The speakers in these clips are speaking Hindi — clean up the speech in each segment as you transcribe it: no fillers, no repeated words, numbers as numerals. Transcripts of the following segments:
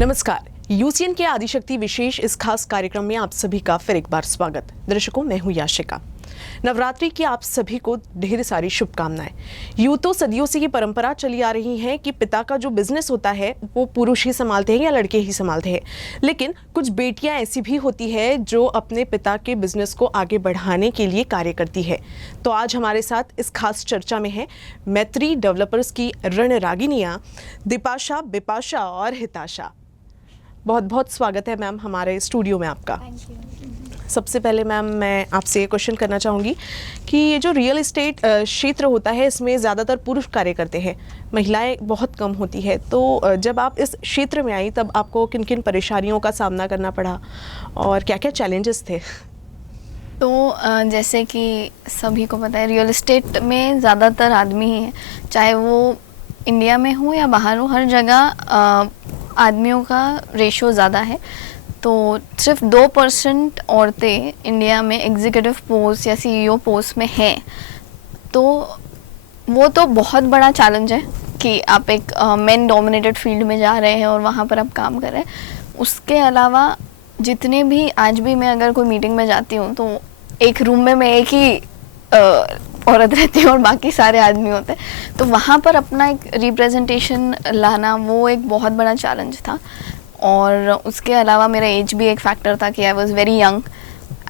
नमस्कार, यूसीएन के आदिशक्ति विशेष इस खास कार्यक्रम में आप सभी का फिर एक बार स्वागत। दर्शकों, मैं हूं याशिका। नवरात्रि की आप सभी को ढेर सारी शुभकामनाएं। यूं तो सदियों से ये परंपरा चली आ रही है कि पिता का जो बिजनेस होता है वो पुरुष ही संभालते हैं या लड़के ही संभालते हैं, लेकिन कुछ बेटियां ऐसी भी होती है जो अपने पिता के बिजनेस को आगे बढ़ाने के लिए कार्य करती है। तो आज हमारे साथ इस खास चर्चा में है मैत्री डेवलपर्स की रणरागिनियां दीपाशा, बिपाशा और हिताशा। बहुत बहुत स्वागत है मैम हमारे स्टूडियो में आपका। सबसे पहले मैम मैं आपसे ये क्वेश्चन करना चाहूँगी कि ये जो रियल एस्टेट क्षेत्र होता है इसमें ज़्यादातर पुरुष कार्य करते हैं, महिलाएं बहुत कम होती है। तो जब आप इस क्षेत्र में आई तब आपको किन किन परेशानियों का सामना करना पड़ा और क्या क्या चैलेंजेस थे? तो जैसे कि सभी को पता है, रियल एस्टेट में ज़्यादातर आदमी ही हैं, चाहे वो इंडिया में हो या बाहर हो, हर जगह आदमियों का रेशो ज़्यादा है। तो सिर्फ 2% औरतें इंडिया में एग्जीक्यूटिव पोस्ट या सीईओ पोस्ट में हैं। तो वो तो बहुत बड़ा चैलेंज है कि आप एक मेन डोमिनेटेड फील्ड में जा रहे हैं और वहाँ पर आप काम कर रहे हैं। उसके अलावा जितने भी आज भी मैं अगर कोई मीटिंग में जाती हूँ तो एक रूम में मैं एक ही औरत रहती है और बाकी सारे आदमी होते हैं। तो वहाँ पर अपना एक रिप्रेजेंटेशन लाना वो एक बहुत बड़ा चैलेंज था। और उसके अलावा मेरा एज भी एक फैक्टर था कि I was very young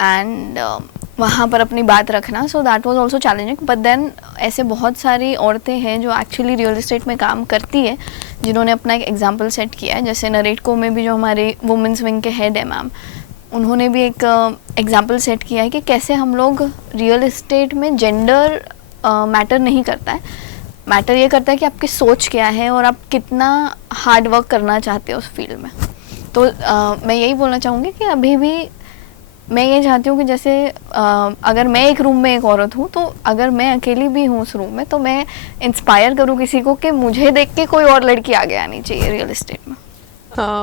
and वहाँ पर अपनी बात रखना, so that was also challenging. But then ऐसे बहुत सारी औरतें हैं जो एक्चुअली रियल एस्टेट में काम करती है, जिन्होंने अपना एक एग्जाम्पल सेट किया है। जैसे नरेटको में भी जो हमारे वुमेंस विंग के हेड है मैम, उन्होंने भी एक एग्जाम्पल सेट किया है कि कैसे हम लोग रियल एस्टेट में जेंडर मैटर नहीं करता है, मैटर ये करता है कि आपकी सोच क्या है और आप कितना हार्ड वर्क करना चाहते हो उस फील्ड में। तो मैं यही बोलना चाहूँगी कि अभी भी मैं ये चाहती हूँ कि जैसे अगर मैं एक रूम में एक औरत हूँ, तो अगर मैं अकेली भी हूँ उस रूम में, तो मैं इंस्पायर करूँ किसी को कि मुझे देख के कोई और लड़की आगे आनी चाहिए रियल एस्टेट में।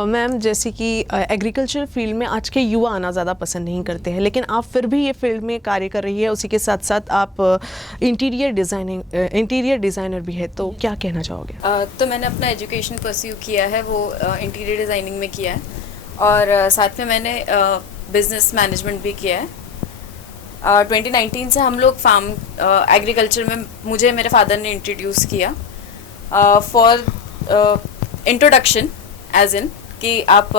मैम, जैसे कि एग्रीकल्चर फील्ड में आज के युवा आना ज़्यादा पसंद नहीं करते हैं, लेकिन आप फिर भी ये फील्ड में कार्य कर रही है, उसी के साथ साथ आप इंटीरियर डिज़ाइनर भी है, तो क्या कहना चाहोगे? तो मैंने अपना एजुकेशन परस्यू किया है, वो इंटीरियर डिज़ाइनिंग में किया है और साथ में मैंने बिज़नेस मैनेजमेंट भी किया है। 2019 से हम लोग फार्म एग्रीकल्चर में मुझे मेरे फादर ने इंट्रोड्यूस किया फॉर इंट्रोडक्शन, एज इन कि आप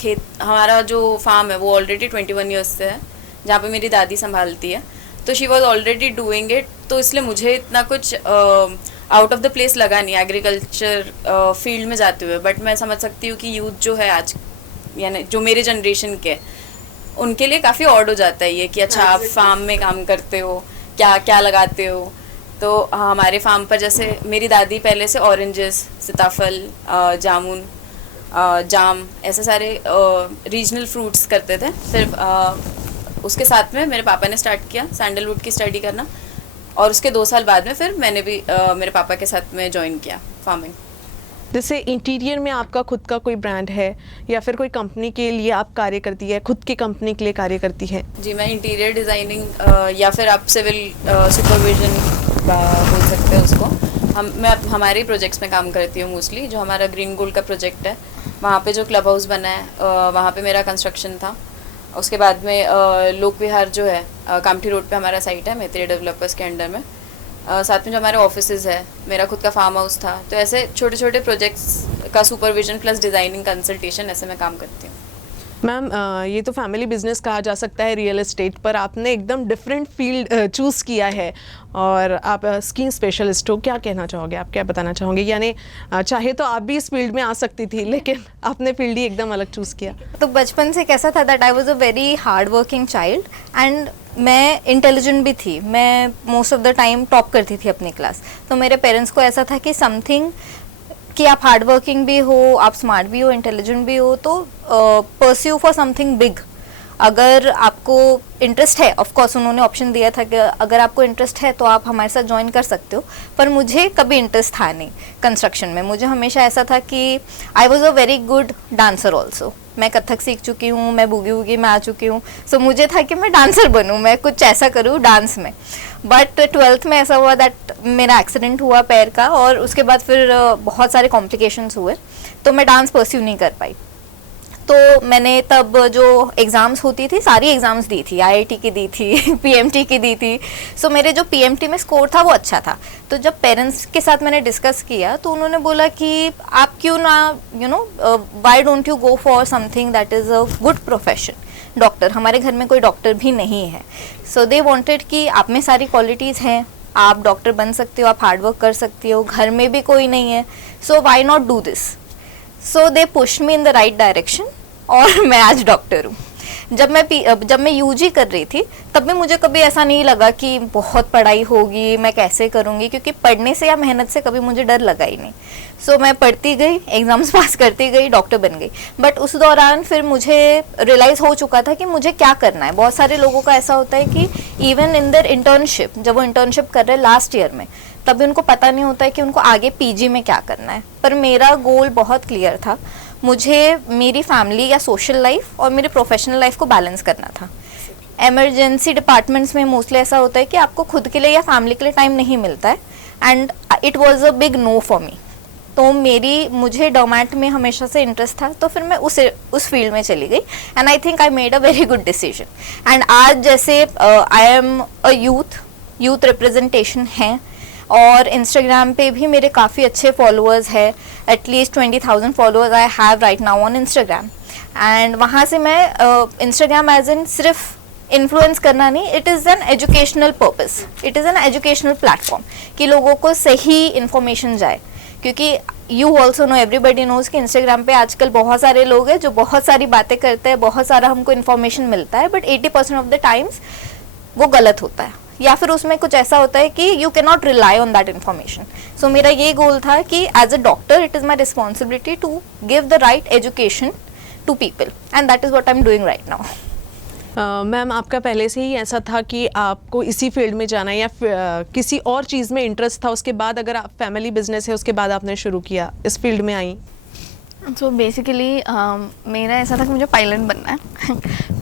खेत, हमारा जो फार्म है वो ऑलरेडी 21 ईयर्स से है, जहाँ पे मेरी दादी संभालती है। तो she was already doing it, तो इसलिए मुझे इतना कुछ आउट ऑफ द प्लेस लगा नहीं एग्रीकल्चर फील्ड में जाते हुए। बट मैं समझ सकती हूँ कि यूथ जो है आज, यानी जो मेरे जनरेशन के, उनके लिए काफ़ी ऑड हो जाता है ये कि अच्छा आप फार्म में काम करते हो, क्या क्या लगाते हो। तो हमारे फार्म पर जैसे मेरी दादी पहले से ऑरेंजेस, सीताफल, जामुन, जाम, ऐसे सारे रीजनल फ्रूट्स करते थे। फिर उसके साथ में मेरे पापा ने स्टार्ट किया सैंडलवुड की स्टडी करना, और उसके 2 साल बाद में फिर मैंने भी मेरे पापा के साथ में ज्वाइन किया फार्मिंग। जैसे इंटीरियर में आपका खुद का कोई ब्रांड है या फिर कोई कंपनी के लिए आप कार्य करती है, खुद की कंपनी के लिए कार्य करती है? जी, मैं इंटीरियर डिज़ाइनिंग या फिर आप सिविल सुपरविजन बोल सकते हैं उसको। मैं हमारे प्रोजेक्ट्स में काम करती हूँ मोस्टली। जो हमारा ग्रीन गोल्ड का प्रोजेक्ट है, वहाँ पे जो क्लब हाउस बना है वहाँ पे मेरा कंस्ट्रक्शन था। उसके बाद में लोक विहार जो है कामठी रोड पे हमारा साइट है मैत्री डेवलपर्स के अंडर में। साथ में जो हमारे ऑफिसेज है, मेरा खुद का फार्म हाउस था। तो ऐसे छोटे छोटे प्रोजेक्ट्स का सुपरविजन प्लस डिज़ाइनिंग कंसल्टेशन, ऐसे मैं काम करती हूँ। मैम, ये तो फैमिली बिजनेस कहा जा सकता है रियल एस्टेट, पर आपने एकदम डिफरेंट फील्ड चूज़ किया है और आप स्किन स्पेशलिस्ट हो। क्या कहना चाहोगे, आप क्या बताना चाहोगे? यानी चाहे तो आप भी इस फील्ड में आ सकती थी, लेकिन आपने फील्ड ही एकदम अलग चूज़ किया। तो बचपन से कैसा था that I was a very hard working child and मैं इंटेलिजेंट भी थी। मैं most of the time top करती थी अपनी क्लास। तो मेरे पेरेंट्स को ऐसा था कि समथिंग कि आप हार्ड वर्किंग भी हो, आप स्मार्ट भी हो, इंटेलिजेंट भी हो, तो परस्यू फॉर समथिंग बिग। अगर आपको इंटरेस्ट है, ऑफ कोर्स उन्होंने ऑप्शन दिया था कि अगर आपको इंटरेस्ट है तो आप हमारे साथ ज्वाइन कर सकते हो। पर मुझे कभी इंटरेस्ट था नहीं कंस्ट्रक्शन में। मुझे हमेशा ऐसा था कि I was a very good dancer also. मैं कथक सीख चुकी हूँ, मैं बूगी वूगी में आ चुकी हूँ। सो मुझे था कि मैं डांसर बनूँ, मैं कुछ ऐसा करूँ डांस में। बट 12th में ऐसा हुआ दैट मेरा एक्सीडेंट हुआ पैर का, और उसके बाद फिर बहुत सारे कॉम्प्लिकेशंस हुए। तो मैं डांस परस्यू नहीं कर पाई। तो मैंने तब जो एग्ज़ाम्स होती थी सारी एग्ज़ाम्स दी थी, आईआईटी की दी थी, पीएमटी की दी थी। सो मेरे जो पीएमटी में स्कोर था वो अच्छा था। तो जब पेरेंट्स के साथ मैंने डिस्कस किया तो उन्होंने बोला कि आप क्यों ना why don't you go for something that is a good profession. Doctor, हमारे घर में कोई डॉक्टर भी नहीं है। सो दे वांटेड कि आप में सारी क्वालिटीज़ हैं, आप डॉक्टर बन सकते हो, आप हार्डवर्क कर सकती हो, घर में भी कोई नहीं है, so why not do this. So they push me in the right direction और मैं आज डॉक्टर हूँ। जब मैं यूजी कर रही थी तब भी मुझे कभी ऐसा नहीं लगा कि बहुत पढ़ाई होगी, मैं कैसे करूँगी, क्योंकि पढ़ने से या मेहनत से कभी मुझे डर लगा ही नहीं। सो मैं पढ़ती गई, एग्ज़ाम्स पास करती गई, डॉक्टर बन गई। बट उस दौरान फिर मुझे रियलाइज़ हो चुका था कि मुझे क्या करना है। बहुत सारे लोगों का ऐसा होता है कि इवन इन देयर इंटर्नशिप, जब वो इंटर्नशिप कर रहे हैं लास्ट ईयर में, तभी उनको पता नहीं होता है कि उनको आगे पीजी में क्या करना है। पर मेरा गोल बहुत क्लियर था, मुझे मेरी फैमिली या सोशल लाइफ और मेरी प्रोफेशनल लाइफ को बैलेंस करना था। इमरजेंसी डिपार्टमेंट्स में मोस्टली ऐसा होता है कि आपको खुद के लिए या फैमिली के लिए टाइम नहीं मिलता है, and it was a big no for me. तो मुझे डोमैट में हमेशा से इंटरेस्ट था, तो फिर मैं उस फील्ड में चली गई, and I think I made a very good decision. And आज जैसे I am a youth representation है, और इंस्टाग्राम पे भी मेरे काफ़ी अच्छे फॉलोअर्स हैं, at least 20,000 followers I have right now on Instagram. And वहाँ से मैं इंस्टाग्राम एज इन सिर्फ इन्फ्लुएंस करना नहीं, it is an educational purpose, it is an educational platform कि लोगों को सही इन्फॉर्मेशन जाए। क्योंकि you also know, everybody knows कि इंस्टाग्राम पे आजकल बहुत सारे लोग हैं जो बहुत सारी बातें करते हैं, बहुत सारा हमको इन्फॉर्मेशन मिलता है, बट 80% ऑफ द टाइम्स वो गलत होता है, या फिर उसमें कुछ ऐसा होता है कि you can not rely on that information. So मेरा ये गोल था कि as a doctor it is my responsibility to give the right education to people, and that is what I am doing right now. Ma'am, आपका पहले से ही ऐसा था कि आपको इसी फील्ड में जाना है, या किसी और चीज़ में इंटरेस्ट था, उसके बाद अगर आप फैमिली बिजनेस है उसके बाद आपने शुरू किया, इस फील्ड में आई? सो बेसिकली मेरा ऐसा था कि मुझे पायलट बनना है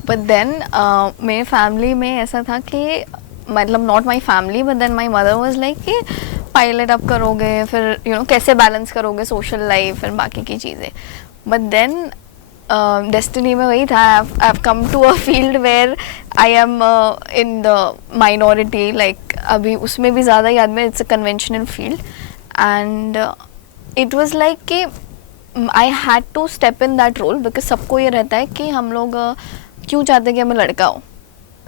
बट देन मेरे फैमिली में ऐसा था कि, मतलब not my family but then my mother was like कि पायलट आप करोगे, फिर कैसे बैलेंस करोगे सोशल लाइफ फिर बाकी की चीज़ें। बट देन डेस्टिनी में वही था, I have come to a field where I am in the minority, like अभी उसमें भी ज़्यादा याद में, it's a conventional field, and it was like कि I had to step in that role, because सबको ये रहता है कि हम लोग क्यों चाहते हैं कि हमें लड़का हो।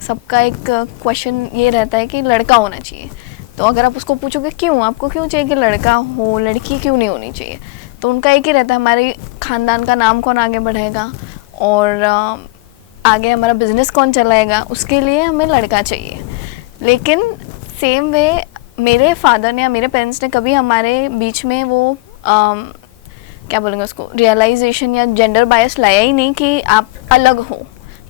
सबका एक क्वेश्चन ये रहता है कि लड़का होना चाहिए। तो अगर आप उसको पूछोगे क्यों, आपको क्यों चाहिए कि लड़का हो, लड़की क्यों नहीं होनी चाहिए, तो उनका एक ही रहता है हमारे ख़ानदान का नाम कौन आगे बढ़ाएगा और आगे हमारा बिजनेस कौन चलाएगा, उसके लिए हमें लड़का चाहिए। लेकिन सेम वे मेरे फादर ने या मेरे पेरेंट्स ने कभी हमारे बीच में वो क्या बोलेंगे उसको, रियलाइजेशन या जेंडर बायस लाया ही नहीं कि आप अलग हो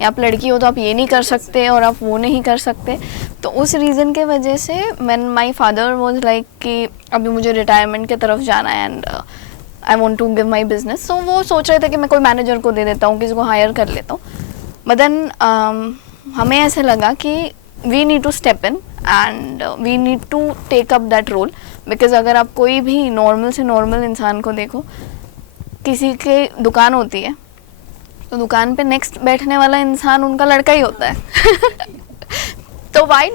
या आप लड़की हो तो आप ये नहीं कर सकते और आप वो नहीं कर सकते। तो उस रीज़न के वजह से माई फादर वॉज लाइक कि अभी मुझे रिटायरमेंट की तरफ जाना है and I want to give my business. So वो सोच रहे थे कि मैं कोई मैनेजर को दे देता हूँ, किसी को हायर कर लेता हूँ। बट देन हमें ऐसे लगा कि we need to step in and we need to take up that role, because अगर आप कोई भी नॉर्मल से नॉर्मल इंसान को देखो, किसी की दुकान होती है तो दुकान पे नेक्स्ट बैठने वाला इंसान उनका लड़का ही होता है तो व्हाई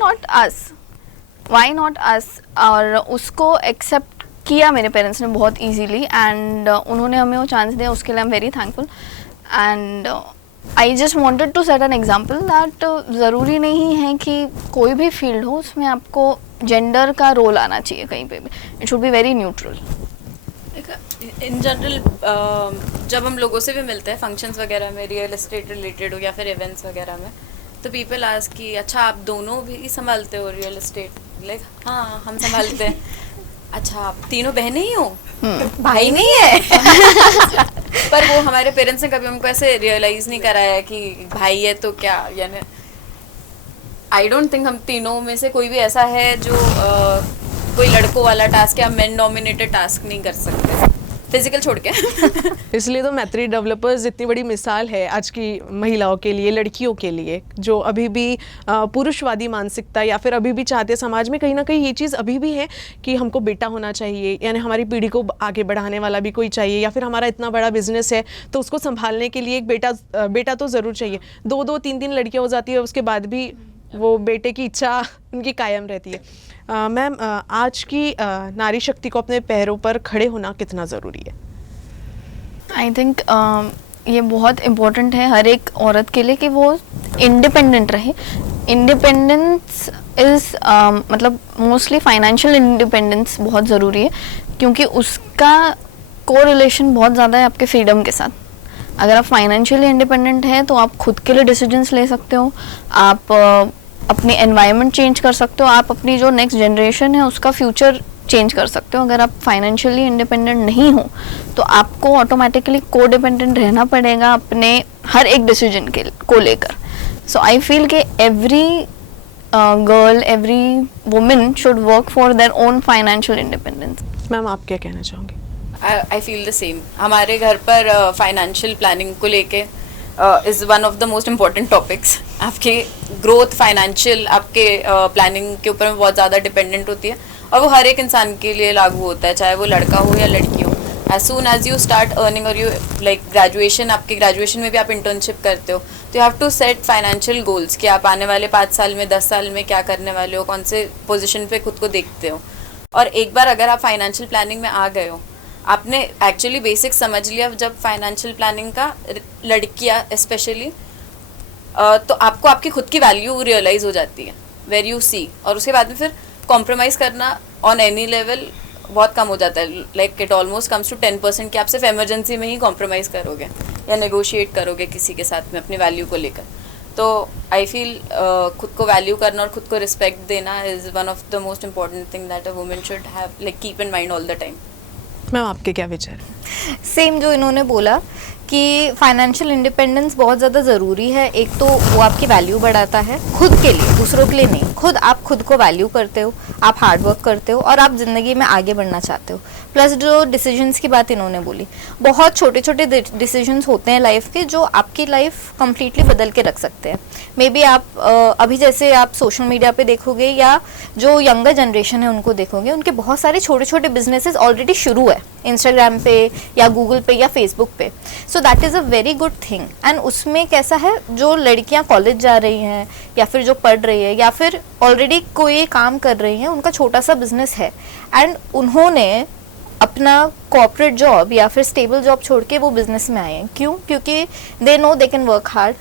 नॉट अस। और उसको एक्सेप्ट किया मेरे पेरेंट्स ने बहुत इजीली एंड उन्होंने हमें वो चांस दिया, उसके लिए I am very thankful. And I just wanted to set an example that ज़रूरी नहीं है कि कोई भी फील्ड हो उसमें आपको जेंडर का रोल आना चाहिए कहीं पे भी, it should be very neutral. In general जब हम लोगों से भी मिलते हैं फंक्शंस वगैरह में, रियल एस्टेट रिलेटेड हो या फिर इवेंट्स वगैरह में, तो पीपल आस्क कि अच्छा आप दोनों भी संभालते हो रियल एस्टेट? लाइक हाँ हम संभालते हैं। अच्छा आप तीनों बहनें ही हो, भाई नहीं है पर वो हमारे पेरेंट्स ने कभी हमको ऐसे रियलाइज नहीं कराया है कि भाई है तो क्या, यानी आई डोंट थिंक हम तीनों में से कोई भी ऐसा है जो कोई लड़कों वाला टास्क या मेन डोमिनेटेड टास्क नहीं कर सकते। फिजिकल छोड़ के। इसलिए तो मैत्री डेवलपर्स इतनी बड़ी मिसाल है आज की महिलाओं के लिए, लड़कियों के लिए, जो अभी भी पुरुषवादी मानसिकता या फिर अभी भी चाहते हैं समाज में कहीं ना कहीं ये चीज़ अभी भी है कि हमको बेटा होना चाहिए, यानी हमारी पीढ़ी को आगे बढ़ाने वाला भी कोई चाहिए, या फिर हमारा इतना बड़ा बिजनेस है तो उसको संभालने के लिए एक बेटा तो ज़रूर चाहिए। 2-2 3-3 लड़कियाँ हो जाती है, उसके बाद भी वो बेटे की इच्छा उनकी कायम रहती है। मैम, आज की नारी शक्ति को अपने पैरों पर खड़े होना कितना ज़रूरी है? आई थिंक ये बहुत इम्पोर्टेंट है हर एक औरत के लिए कि वो इंडिपेंडेंट रहे। इंडिपेंडेंस इज़ मतलब मोस्टली फाइनेंशियल इंडिपेंडेंस बहुत ज़रूरी है, क्योंकि उसका कोरिलेशन बहुत ज़्यादा है आपके फ्रीडम के साथ। अगर आप फाइनेंशियली इंडिपेंडेंट हैं तो आप खुद के लिए डिसीजंस ले सकते हो, आप अपनी एनवायरनमेंट चेंज कर सकते हो, आप अपनी जो नेक्स्ट जनरेशन है उसका फ्यूचर चेंज कर सकते हो। अगर आप फाइनेंशियली इंडिपेंडेंट नहीं हो तो आपको ऑटोमेटिकली को डिपेंडेंट रहना पड़ेगा अपने हर एक डिसीजन को लेकर। सो आई फील कि every girl, every women should work for their own financial independence. Ma'am, आप क्या कहना चाहोगे? I feel the same. हमारे घर पर फाइनेंशियल प्लानिंग को लेके is one of the most important topics. आपकी ग्रोथ फाइनेंशियल आपके प्लानिंग के ऊपर बहुत ज़्यादा डिपेंडेंट होती है, और वो हर एक इंसान के लिए लागू होता है, चाहे वो लड़का हो या लड़की हो। As soon as you start earning और यू लाइक ग्रेजुएशन, आपके ग्रेजुएशन में भी आप इंटर्नशिप करते हो, तो you have to set financial goals कि आप आने वाले 5 साल में 10 साल में क्या करने वाले हो, कौन से पोजीशन पे खुद को देखते हो। और एक बार अगर आप फाइनेंशियल प्लानिंग में आ गए हो, आपने एक्चुअली बेसिक समझ लिया जब फाइनेंशियल प्लानिंग का, लड़कियाँ स्पेशली, तो आपको आपकी खुद की वैल्यू रियलाइज़ हो जाती है, वेर यू सी। और उसके बाद में फिर कॉम्प्रोमाइज़ करना ऑन एनी लेवल बहुत कम हो जाता है। Like it almost comes to 10% कि आप सिर्फ इमरजेंसी में ही कॉम्प्रोमाइज़ करोगे या नेगोशिएट करोगे किसी के साथ में अपनी वैल्यू को लेकर। तो आई फील खुद को वैल्यू करना और खुद को रिस्पेक्ट देना is one of the most important thing that a women should have like keep in mind all the time. Ma'am, आपके क्या विचार? सेम जो इन्होंने बोला कि फाइनेंशियल इंडिपेंडेंस बहुत ज़्यादा ज़रूरी है। एक तो वो आपकी वैल्यू बढ़ाता है खुद के लिए, दूसरों के लिए नहीं। खुद आप खुद को वैल्यू करते हो, आप हार्ड वर्क करते हो और आप ज़िंदगी में आगे बढ़ना चाहते हो। प्लस जो डिसीजंस की बात इन्होंने बोली, बहुत छोटे छोटे डिसीजंस होते हैं लाइफ के जो आपकी लाइफ कम्प्लीटली बदल के रख सकते हैं। मे बी आप अभी जैसे आप सोशल मीडिया पे देखोगे या जो यंगर जनरेशन है उनको देखोगे, उनके बहुत सारे छोटे छोटे बिजनेसेस ऑलरेडी शुरू है इंस्टाग्राम पे या गूगल पे या फेसबुक पे। So that is a very good thing. And उसमें कैसा है, जो लड़कियां कॉलेज जा रही हैं या फिर जो पढ़ रही है या फिर ऑलरेडी कोई काम कर रही हैं, उनका छोटा सा बिजनेस है एंड उन्होंने अपना कॉर्पोरेट जॉब या फिर स्टेबल जॉब छोड़ के वो बिजनेस में आए हैं। क्यों? क्योंकि they know they can work hard,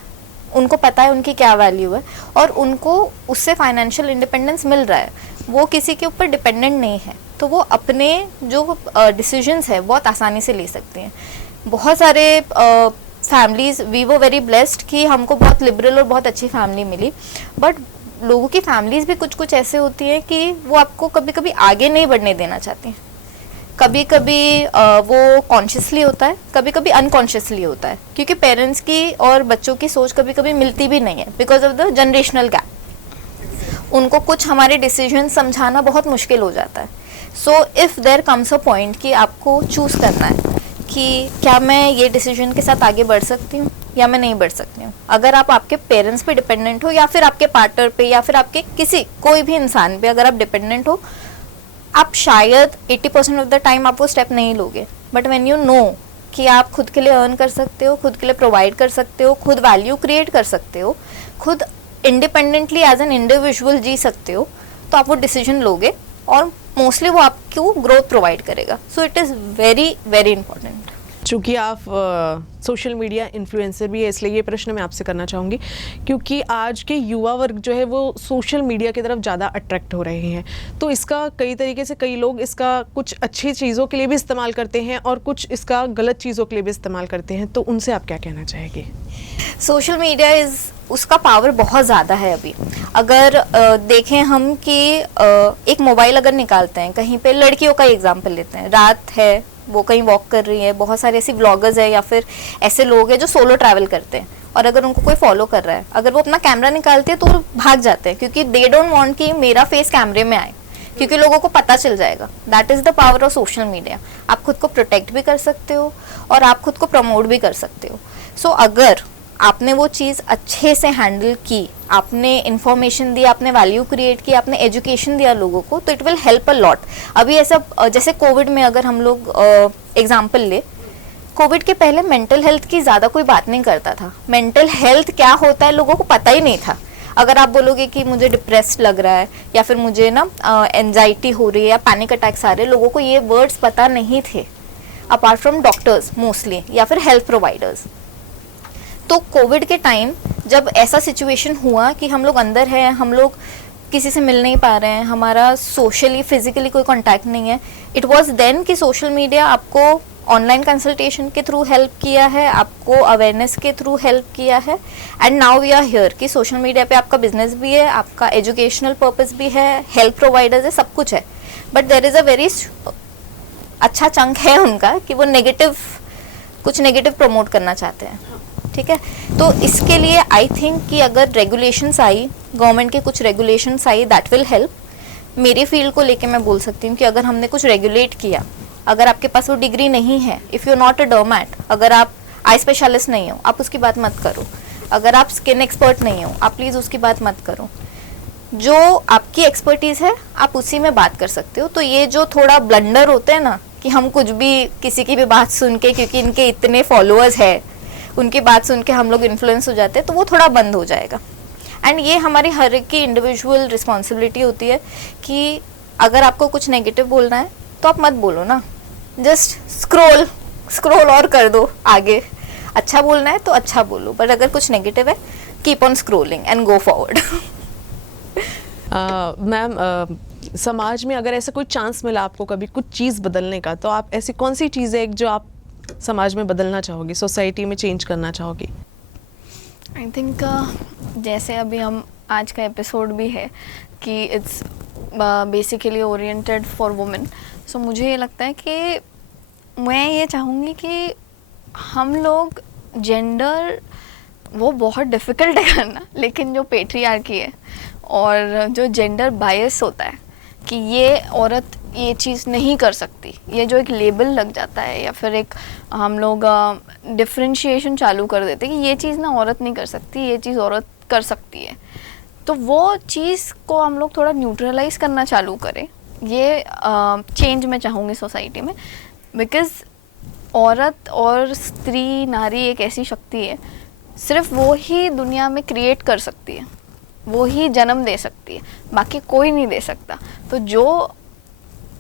उनको पता है उनकी क्या वैल्यू है और उनको उससे फाइनेंशियल इंडिपेंडेंस मिल रहा है। वो किसी के ऊपर डिपेंडेंट नहीं है, तो वो अपने जो डिसीजंस है बहुत आसानी से ले सकते हैं। बहुत सारे फैमिलीज़, वी वो वेरी ब्लेस्ड कि हमको बहुत लिबरल और बहुत अच्छी फैमिली मिली, बट लोगों की फैमिलीज़ भी कुछ कुछ ऐसे होती हैं कि वो आपको कभी कभी आगे नहीं बढ़ने देना चाहती हैं। कभी कभी वो कॉन्शियसली होता है, कभी कभी अनकॉन्शियसली होता है, क्योंकि पेरेंट्स की और बच्चों की सोच कभी कभी मिलती भी नहीं है because of the generational gap. उनको कुछ हमारे डिसीजन समझाना बहुत मुश्किल हो जाता है। So if there comes a point कि आपको चूज़ करना है कि क्या मैं ये डिसीजन के साथ आगे बढ़ सकती हूँ या मैं नहीं बढ़ सकती हूँ। अगर आप आपके पेरेंट्स पे डिपेंडेंट हो या फिर आपके पार्टनर पे या फिर आपके किसी कोई भी इंसान पे अगर आप डिपेंडेंट हो, आप शायद 80% ऑफ द टाइम आप वो स्टेप नहीं लोगे। बट व्हेन यू नो कि आप खुद के लिए अर्न कर सकते हो, खुद के लिए प्रोवाइड कर सकते हो, खुद वैल्यू क्रिएट कर सकते हो, खुद इंडिपेंडेंटली एज एन इंडिविजुअल जी सकते हो, तो आप वो डिसीजन लोगे और मोस्टली वो आपको ग्रोथ प्रोवाइड करेगा। So it is very very important. चूँकि आप सोशल मीडिया इन्फ्लुएंसर भी है, इसलिए ये प्रश्न मैं आपसे करना चाहूँगी, क्योंकि आज के युवा वर्ग जो है वो सोशल मीडिया की तरफ ज़्यादा अट्रैक्ट हो रहे हैं। तो इसका कई तरीके से कई लोग इसका कुछ अच्छी चीज़ों के लिए भी इस्तेमाल करते हैं और कुछ इसका गलत चीज़ों के लिए भी इस्तेमाल करते हैं। तो उनसे आप क्या कहना चाहेंगे? सोशल मीडिया उसका पावर बहुत ज़्यादा है। अभी अगर देखें हम कि एक मोबाइल अगर निकालते हैं कहीं पे, लड़कियों का एग्जांपल लेते हैं, रात है वो कहीं वॉक कर रही है, बहुत सारे ऐसी ब्लॉगर्स है या फिर ऐसे लोग हैं जो सोलो ट्रैवल करते हैं और अगर उनको कोई फॉलो कर रहा है, अगर वो अपना कैमरा निकालते हैं तो वो भाग जाते हैं क्योंकि दे डोंट वांट कि मेरा फेस कैमरे में आए, क्योंकि लोगों को पता चल जाएगा। That is the power of social media. आप खुद को प्रोटेक्ट भी कर सकते हो और आप खुद को प्रमोट भी कर सकते हो। सो अगर आपने वो चीज़ अच्छे से हैंडल की, आपने इन्फॉर्मेशन दी, आपने वैल्यू क्रिएट की, आपने एजुकेशन दिया लोगों को, तो it will help a lot. अभी ऐसा जैसे कोविड में अगर हम लोग एग्जाम्पल ले, कोविड के पहले मेंटल हेल्थ की ज़्यादा कोई बात नहीं करता था। मेंटल हेल्थ क्या होता है लोगों को पता ही नहीं था। अगर आप बोलोगे कि मुझे डिप्रेस्ड लग रहा है या फिर मुझे ना एंजाइटी हो रही है या पैनिक अटैक्स आ रहे हैं, लोगों को ये वर्ड्स पता नहीं थे अपार्ट फ्रॉम डॉक्टर्स मोस्टली या फिर हेल्थ प्रोवाइडर्स। तो कोविड के टाइम जब ऐसा सिचुएशन हुआ कि हम लोग अंदर हैं, हम लोग किसी से मिल नहीं पा रहे हैं, हमारा सोशली फिजिकली कोई कांटेक्ट नहीं है, इट वाज देन कि सोशल मीडिया आपको ऑनलाइन कंसल्टेशन के थ्रू हेल्प किया है, आपको अवेयरनेस के थ्रू हेल्प किया है, and now we are here कि सोशल मीडिया पे आपका बिजनेस भी है, आपका एजुकेशनल पर्पस भी है, हेल्प प्रोवाइडर्स है, सब कुछ है। But there is a very अच्छा चंक है उनका कि वो कुछ नेगेटिव प्रमोट करना चाहते हैं। ठीक है, तो इसके लिए आई थिंक कि अगर रेगुलेशंस आई, गवर्नमेंट के कुछ regulations I, that will help. मेरे फील्ड को लेके मैं बोल सकती हूँ कि अगर हमने कुछ रेगुलेट किया, अगर आपके पास वो डिग्री नहीं है, इफ़ यू नॉट अ डर्मैट, अगर आप आई स्पेशलिस्ट नहीं हो, आप उसकी बात मत करो। अगर आप स्किन एक्सपर्ट नहीं हो, आप प्लीज़ उसकी बात मत करो। जो आपकी एक्सपर्टीज़ है आप उसी में बात कर सकते हो। तो ये जो थोड़ा ब्लंडर होते हैं ना कि हम कुछ भी किसी की भी बात सुन के, क्योंकि इनके इतने फॉलोअर्स है, उनकी बात सुन के हम लोग इन्फ्लुएंस हो जाते हैं, तो वो थोड़ा बंद हो जाएगा। एंड ये हमारी हर एक की इंडिविजुअल रिस्पॉन्सिबिलिटी होती है कि अगर आपको कुछ नेगेटिव बोलना है तो आप मत बोलो ना, जस्ट स्क्रोल और कर दो आगे। अच्छा बोलना है तो अच्छा बोलो, बट अगर कुछ नेगेटिव है, keep on scrolling and go forward. Ma'am, समाज में अगर ऐसा कोई चांस मिला आपको कभी कुछ चीज़ बदलने का, तो आप ऐसी कौन सी चीज़ है जो आप समाज में बदलना चाहोगी, सोसाइटी में चेंज करना चाहोगी? आई थिंक जैसे अभी हम आज का एपिसोड भी है कि it's basically oriented for women, so मुझे ये लगता है कि मैं ये चाहूँगी कि हम लोग जेंडर, वो बहुत डिफ़िकल्ट है करना, लेकिन जो पेट्रियार्की है और जो जेंडर बायस होता है कि ये औरत ये चीज़ नहीं कर सकती, ये जो एक लेबल लग जाता है या फिर एक हम लोग डिफ्रेंशिएशन चालू कर देते हैं कि ये चीज़ ना औरत नहीं कर सकती, ये चीज़ औरत कर सकती है, तो वो चीज़ को हम लोग थोड़ा न्यूट्रलाइज करना चालू करें। ये चेंज मैं चाहूँगी सोसाइटी में, बिकॉज़ औरत और स्त्री नारी एक ऐसी शक्ति है, सिर्फ वो ही दुनिया में क्रिएट कर सकती है, वो ही जन्म दे सकती है, बाकी कोई नहीं दे सकता। तो जो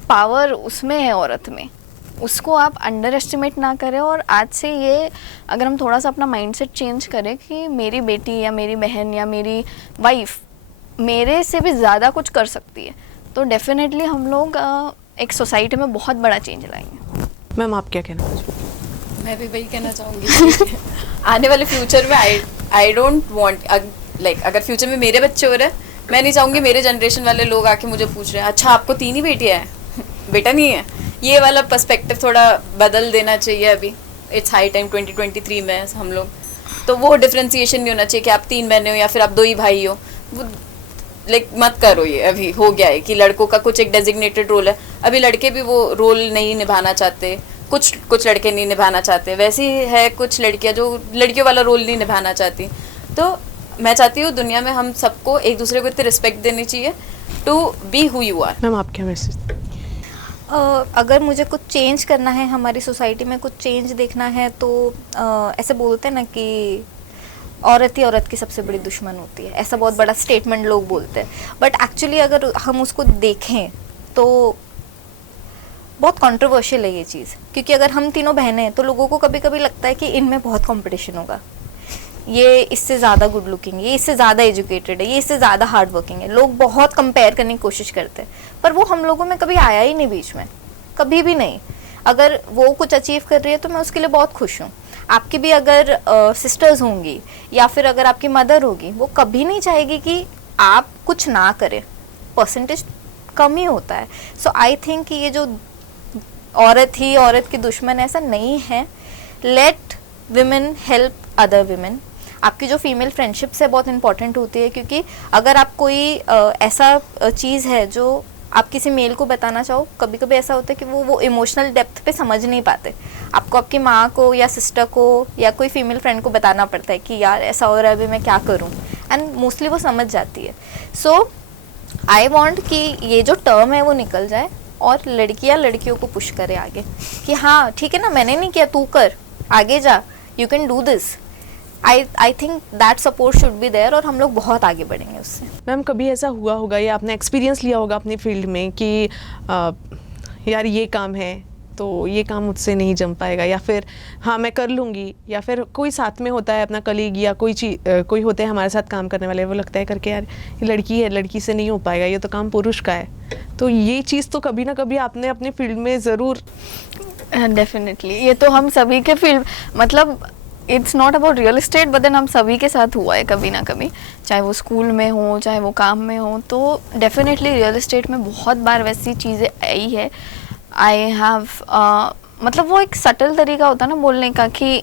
पावर उसमें है औरत में, उसको आप अंडर एस्टिमेट ना करें। और आज से ये अगर हम थोड़ा सा अपना माइंडसेट चेंज करें कि मेरी बेटी या मेरी बहन या मेरी वाइफ मेरे से भी ज़्यादा कुछ कर सकती है, तो डेफिनेटली हम लोग एक सोसाइटी में बहुत बड़ा चेंज लाएंगे। मैम, आप क्या कहना चाहोगे? मैं भी वही कहना चाहूँगी आने वाले फ्यूचर में आई डोंट वांट, लाइक अगर फ्यूचर में मेरे बच्चे हो रहे हैं, मैं नहीं चाहूँगी मेरे जनरेशन वाले लोग आके मुझे पूछ रहे हैं अच्छा आपको 3 ही बेटियाँ हैं बेटा नहीं है। ये वाला पर्सपेक्टिव थोड़ा बदल देना चाहिए। अभी इट्स हाई टाइम, 2023 में हम लोग, तो वो डिफ्रेंसिएशन नहीं होना चाहिए कि आप 3 बहने हो या फिर आप 2 ही भाई हो। वो लाइक मत करो, ये अभी हो गया है कि लड़कों का कुछ एक डेजिग्नेटेड रोल है। अभी लड़के भी वो रोल नहीं निभाना चाहते, कुछ लड़के नहीं निभाना चाहते, वैसे ही है कुछ लड़कियां जो लड़कियों वाला रोल नहीं निभाना चाहती। तो मैं चाहती हूँ दुनिया में हम सबको एक दूसरे को इतनी रिस्पेक्ट देनी चाहिए to be who you are. Ma'am, आप क्या मैसेज? अगर मुझे कुछ चेंज करना है, हमारी सोसाइटी में कुछ चेंज देखना है, तो ऐसे बोलते हैं ना कि औरत ही औरत की सबसे बड़ी दुश्मन होती है, ऐसा बहुत बड़ा स्टेटमेंट लोग बोलते हैं। बट एक्चुअली अगर हम उसको देखें तो बहुत कंट्रोवर्शियल है ये चीज़, क्योंकि अगर हम तीनों बहनें हैं तो लोगों को कभी कभी लगता है कि इनमें बहुत कंपटीशन होगा, ये इससे ज़्यादा गुड लुकिंग है, ये इससे ज़्यादा एजुकेटेड है, ये इससे ज़्यादा हार्ड वर्किंग है। लोग बहुत कंपेयर करने की कोशिश करते हैं, पर वो हम लोगों में कभी आया ही नहीं बीच में, कभी भी नहीं। अगर वो कुछ अचीव कर रही है तो मैं उसके लिए बहुत खुश हूँ। आपकी भी अगर सिस्टर्स होंगी या फिर अगर आपकी मदर होगी, वो कभी नहीं चाहेगी कि आप कुछ ना करें, परसेंटेज कम ही होता है। सो आई थिंक कि ये जो औरत ही औरत की दुश्मन, ऐसा नहीं है। Let women help other women. आपकी जो फीमेल फ्रेंडशिप्स है बहुत इंपॉर्टेंट होती है, क्योंकि अगर आप कोई ऐसा चीज़ है जो आप किसी मेल को बताना चाहो, कभी कभी ऐसा होता है कि वो इमोशनल डेप्थ पे समझ नहीं पाते, आपको आपकी माँ को या सिस्टर को या कोई फीमेल फ्रेंड को बताना पड़ता है कि यार ऐसा हो रहा है, अभी मैं क्या करूँ, एंड मोस्टली वो समझ जाती है. सो आई वॉन्ट कि ये जो टर्म है वो निकल जाए और लड़कियां लड़कियों को पुश करे आगे कि हाँ ठीक है ना, मैंने नहीं किया, तू कर, आगे जा, you can do this. I think that support should be there और हम लोग बहुत आगे बढ़ेंगे उससे. मैम कभी ऐसा हुआ होगा या आपने एक्सपीरियंस लिया होगा अपनी फील्ड में कि यार ये काम है तो ये काम मुझसे नहीं जम पाएगा, या फिर हाँ मैं कर लूँगी, या फिर कोई साथ में होता है अपना कलीग या कोई होते हैं हमारे साथ काम करने वाले, वो लगता है करके यार ये लड़की है, लड़की से नहीं हो पाएगा, ये तो काम पुरुष का है. तो ये चीज़ तो कभी ना कभी आपने अपनी फील्ड में ज़रूर. डेफिनेटली ये तो हम सभी के फील्ड, मतलब it's not about real estate but then हम सभी के साथ हुआ है कभी ना कभी, चाहे वो स्कूल में हो चाहे वो काम में हो. तो डेफिनेटली रियल एस्टेट में बहुत बार वैसी चीज़ें आई है. आई हैव मतलब वो एक सटल तरीका होता है ना बोलने का कि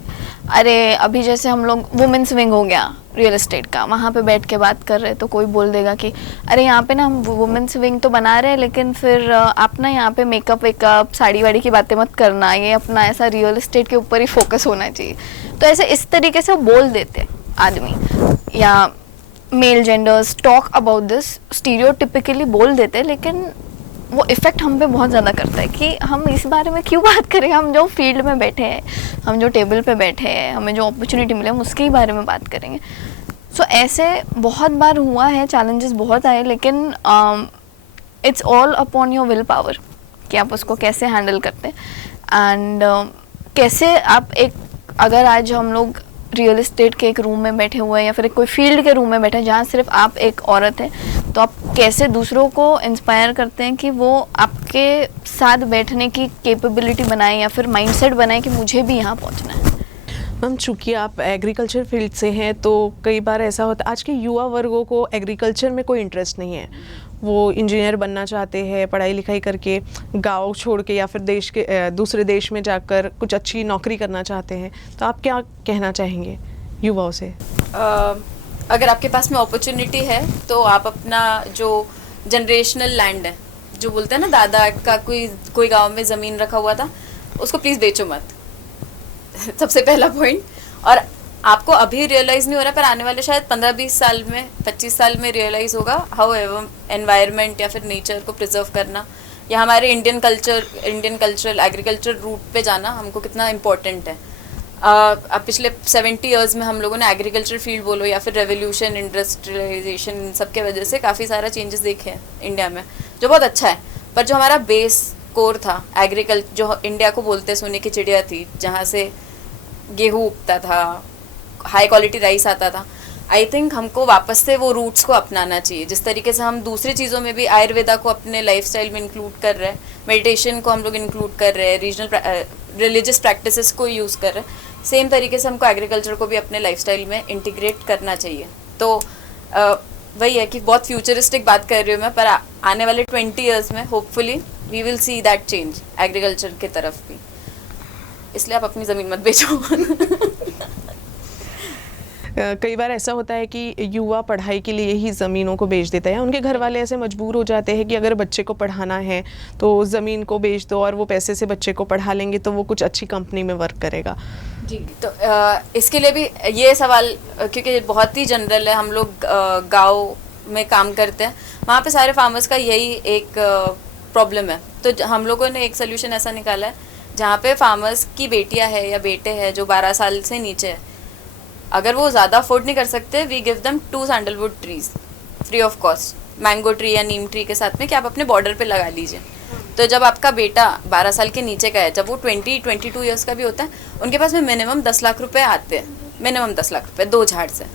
अरे अभी जैसे हम लोग वुमेन्स विंग हो गया रियल एस्टेट का, वहाँ पे बैठ के बात कर रहे हैं तो कोई बोल देगा कि अरे यहाँ पे ना हम वुमेन्स विंग तो बना रहे हैं लेकिन फिर आप ना यहाँ पे मेकअप वेकअप साड़ी वाड़ी की बातें मत करना, ये अपना ऐसा रियल एस्टेट के ऊपर ही फोकस होना चाहिए. तो ऐसे इस तरीके से बोल देते आदमी, या male genders talk about this stereotypically बोल देते, लेकिन वो इफ़ेक्ट हम पे बहुत ज़्यादा करता है कि हम इस बारे में क्यों बात करें, हम जो फील्ड में बैठे हैं, हम जो टेबल पे बैठे हैं, हमें जो अपॉर्चुनिटी मिले हम उसके ही बारे में बात करेंगे. सो ऐसे बहुत बार हुआ है, चैलेंजेस बहुत आए, लेकिन it's all upon your will power कि आप उसको कैसे हैंडल करते हैं. एंड कैसे आप एक, अगर आज हम लोग रियल एस्टेट के एक रूम में बैठे हुए हैं या फिर कोई फील्ड के रूम में बैठे हैं जहाँ सिर्फ आप एक औरत है, तो आप कैसे दूसरों को इंस्पायर करते हैं कि वो आपके साथ बैठने की कैपेबिलिटी बनाएं या फिर माइंडसेट बनाएं कि मुझे भी यहाँ पहुँचना है. मैम चूँकि आप एग्रीकल्चर फील्ड से हैं तो कई बार ऐसा होता है आज के युवा वर्गों को एग्रीकल्चर में कोई इंटरेस्ट नहीं है, वो इंजीनियर बनना चाहते हैं, पढ़ाई लिखाई करके गांव छोड़ के या फिर देश के दूसरे देश में जाकर कुछ अच्छी नौकरी करना चाहते हैं. तो आप क्या कहना चाहेंगे युवाओं से? अगर आपके पास में अपॉर्चुनिटी है तो आप अपना जो जनरेशनल लैंड है, जो बोलते हैं ना दादा का कोई गांव में ज़मीन रखा हुआ था, उसको प्लीज़ बेचो मत. सबसे पहला पॉइंट. और आपको अभी रियलाइज़ नहीं हो रहा, पर आने वाले शायद 15-20 साल में 25 साल में रियलाइज़ होगा हाउ एवर एनवायरनमेंट या फिर नेचर को प्रिजर्व करना या हमारे इंडियन कल्चरल एग्रीकल्चर रूट पे जाना हमको कितना इम्पोर्टेंट है. अब पिछले 70 ईयर्स में हम लोगों ने एग्रीकल्चर फील्ड बोलो या फिर रेवोल्यूशन, इंडस्ट्रियलाइजेशन, इन सब के वजह से काफ़ी सारा चेंजेस देखे हैं इंडिया में, जो बहुत अच्छा है. पर जो हमारा बेस कोर था एग्रीकल्चर, जो इंडिया को बोलते सोने की चिड़िया थी, जहाँ से गेहूँ उगता था, हाई क्वालिटी राइस आता था, आई थिंक हमको वापस से वो रूट्स को अपनाना चाहिए. जिस तरीके से हम दूसरी चीज़ों में भी आयुर्वेदा को अपने लाइफस्टाइल में इंक्लूड कर रहे हैं, मेडिटेशन को हम लोग इंक्लूड कर रहे हैं, रीजनल रिलीजियस प्रैक्टिसेस को यूज़ कर रहे हैं, सेम तरीके से हमको एग्रीकल्चर को भी अपने लाइफस्टाइल में इंटीग्रेट करना चाहिए. तो वही है कि बहुत फ्यूचरिस्टिक बात कर रही हूँ मैं, पर आने वाले 20 ईयर्स में hopefully we will see that change agriculture की तरफ भी. इसलिए आप अपनी ज़मीन मत बेचो. कई बार ऐसा होता है कि युवा पढ़ाई के लिए ही ज़मीनों को बेच देता है, उनके घर वाले ऐसे मजबूर हो जाते हैं कि अगर बच्चे को पढ़ाना है तो ज़मीन को बेच दो और वो पैसे से बच्चे को पढ़ा लेंगे तो वो कुछ अच्छी कंपनी में वर्क करेगा. जी, तो इसके लिए भी ये सवाल क्योंकि बहुत ही जनरल है, हम लोग गांव में काम करते हैं, वहाँ पे सारे फार्मर्स का यही एक प्रॉब्लम है. तो हम लोगों ने एक सोल्यूशन ऐसा निकाला है जहाँ पे फार्मर्स की बेटियाँ है या बेटे हैं जो 12 साल से नीचे है, अगर वो ज़्यादा अफोर्ड नहीं कर सकते, we give them 2 sandalwood trees free of cost, mango tree या नीम ट्री के साथ में, कि आप अपने बॉर्डर पे लगा लीजिए. तो जब आपका बेटा 12 साल के नीचे का है, जब वो 20-22 ईयर्स का भी होता है, उनके पास में मिनिमम 10 लाख रुपए आते हैं, मिनिमम 10 लाख रुपए 2 झाड़ से.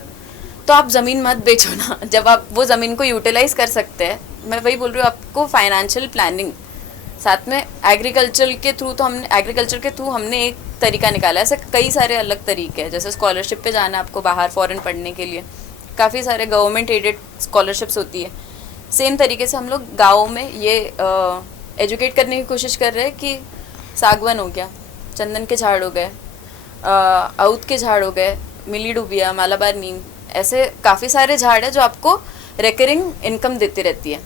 तो आप ज़मीन मत बेचो ना, जब आप वो ज़मीन को यूटिलाइज़ कर सकते हैं. मैं वही बोल रही हूँ, आपको फाइनेंशियल प्लानिंग साथ में एग्रीकल्चर के थ्रू हमने एक तरीका निकाला है. ऐसे कई सारे अलग तरीके हैं, जैसे स्कॉलरशिप पे जाना आपको बाहर फॉरेन पढ़ने के लिए, काफ़ी सारे गवर्नमेंट एडेड स्कॉलरशिप्स होती है. सेम तरीके से हम लोग गाँव में ये एजुकेट करने की कोशिश कर रहे हैं कि सागवान हो गया, चंदन के झाड़ हो गए, औद के झाड़ हो गए, मिली डुबिया, मालाबार नीम, ऐसे काफ़ी सारे झाड़ हैं जो आपको रिकरिंग इनकम देती रहती है.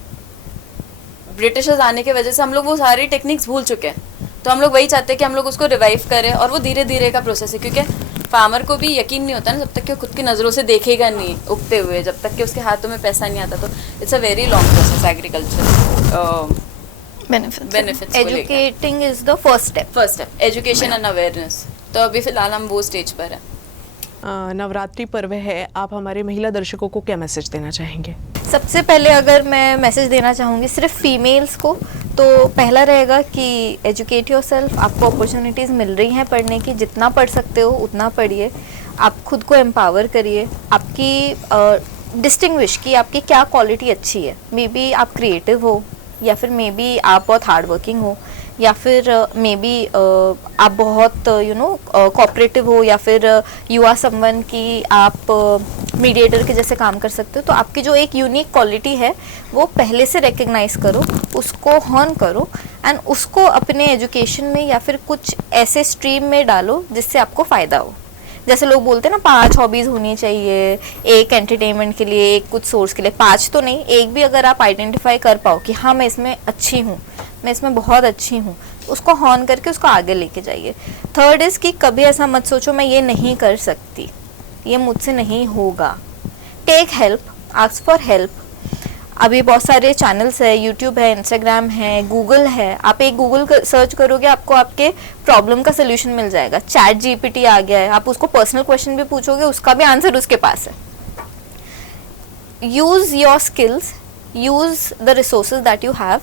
ब्रिटिशर्स आने की वजह से हम लोग वो सारी टेक्निक्स भूल चुके हैं, तो हम लोग वही चाहते हैं कि हम लोग उसको रिवाइव करें, और वो धीरे धीरे का प्रोसेस है, क्योंकि फार्मर को भी यकीन नहीं होता ना जब तक कि वो खुद की नज़रों से देखेगा नहीं उगते हुए, जब तक कि उसके हाथों में पैसा नहीं आता। तो it's a very long process agriculture. Benefits educating is the first step education and awareness. तो अभी फ़िलहाल हम वो स्टेज पर हैं। नवरात्रि पर्व है, आप हमारे महिला दर्शकों को क्या मैसेज देना चाहेंगे? सबसे पहले अगर मैं मैसेज देना चाहूँगी सिर्फ फीमेल्स को, तो पहला रहेगा कि एजुकेट योरसेल्फ। आपको अपॉर्चुनिटीज़ मिल रही हैं पढ़ने की, जितना पढ़ सकते हो उतना पढ़िए। आप खुद को एम्पावर करिए, आपकी डिस्टिंग्विश कि आपकी क्या क्वालिटी अच्छी है। मे बी आप क्रिएटिव हो, या फिर मे बी आप बहुत हार्ड वर्किंग हो, या फिर मे बी आप बहुत कोऑपरेटिव हो, या फिर यू आर समवन कि आप मीडिएटर के जैसे काम कर सकते हो। तो आपकी जो एक यूनिक क्वालिटी है वो पहले से रिकग्नाइज करो, उसको हॉर्न करो, एंड उसको अपने एजुकेशन में या फिर कुछ ऐसे स्ट्रीम में डालो जिससे आपको फ़ायदा हो। जैसे लोग बोलते हैं ना 5 हॉबीज़ होनी चाहिए, एक एंटरटेनमेंट के लिए, एक कुछ सोर्स के लिए। 5 तो नहीं, एक भी अगर आप आइडेंटिफाई कर पाओ कि हाँ मैं इसमें अच्छी हूँ, मैं इसमें बहुत अच्छी हूँ, उसको हॉर्न करके उसको आगे लेके जाइए। थर्ड इज़ कि कभी ऐसा मत सोचो मैं ये नहीं कर सकती, ये मुझसे नहीं होगा। Take help, ask for help. अभी बहुत सारे चैनल्स है, यूट्यूब है, इंस्टाग्राम है, गूगल है। आप एक गूगल सर्च करोगे, आपको आपके प्रॉब्लम का सोल्यूशन मिल जाएगा। चैट जीपीटी आ गया है, आप उसको पर्सनल क्वेश्चन भी पूछोगे, उसका भी आंसर उसके पास है। Use your skills, use the resources that you have,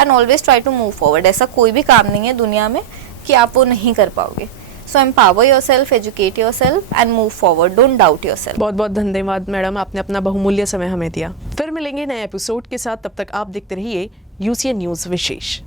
and always try to move forward. ऐसा कोई भी काम नहीं है दुनिया में कि आप वो नहीं कर पाओगे। So empower yourself, educate yourself and move forward, don't doubt yourself. बहुत बहुत धन्यवाद मैडम, आपने अपना बहुमूल्य समय हमें दिया। फिर मिलेंगे नए एपिसोड के साथ, तब तक आप देखते रहिए UCN न्यूज़ विशेष।